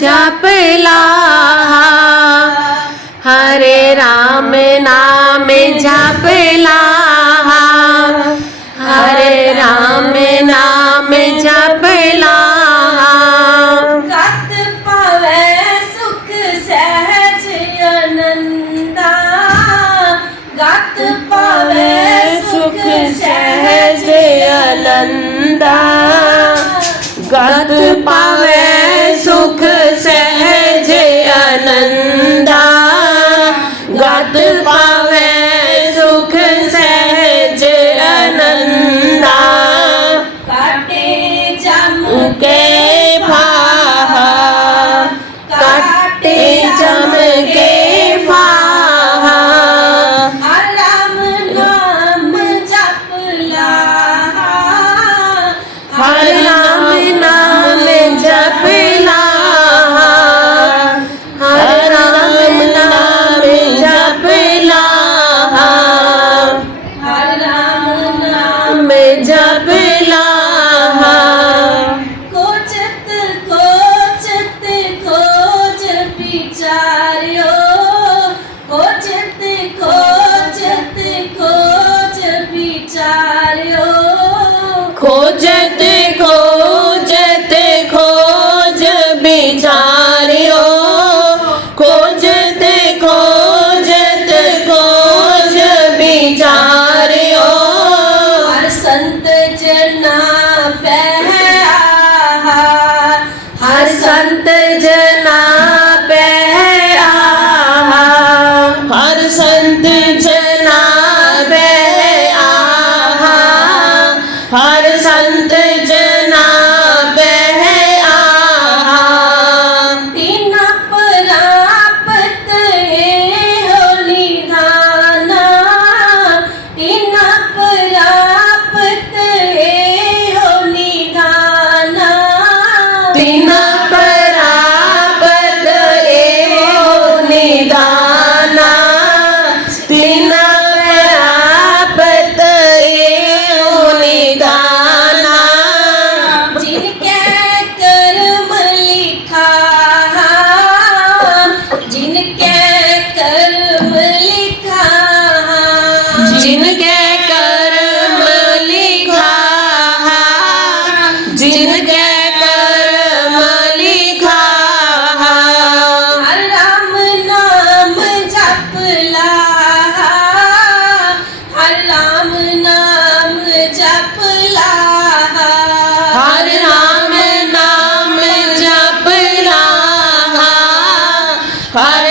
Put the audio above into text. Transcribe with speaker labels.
Speaker 1: जपला। हरे राम नाम जपला। हरे राम नाम जपला। कत पवे सुख सहज अनंदा गत पवे सुख सहज अनंदा गत पा Bye. salió. जिनके कर्म लिखा राम नाम जपला। हर राम नाम जपला। हर राम नाम जपला। हर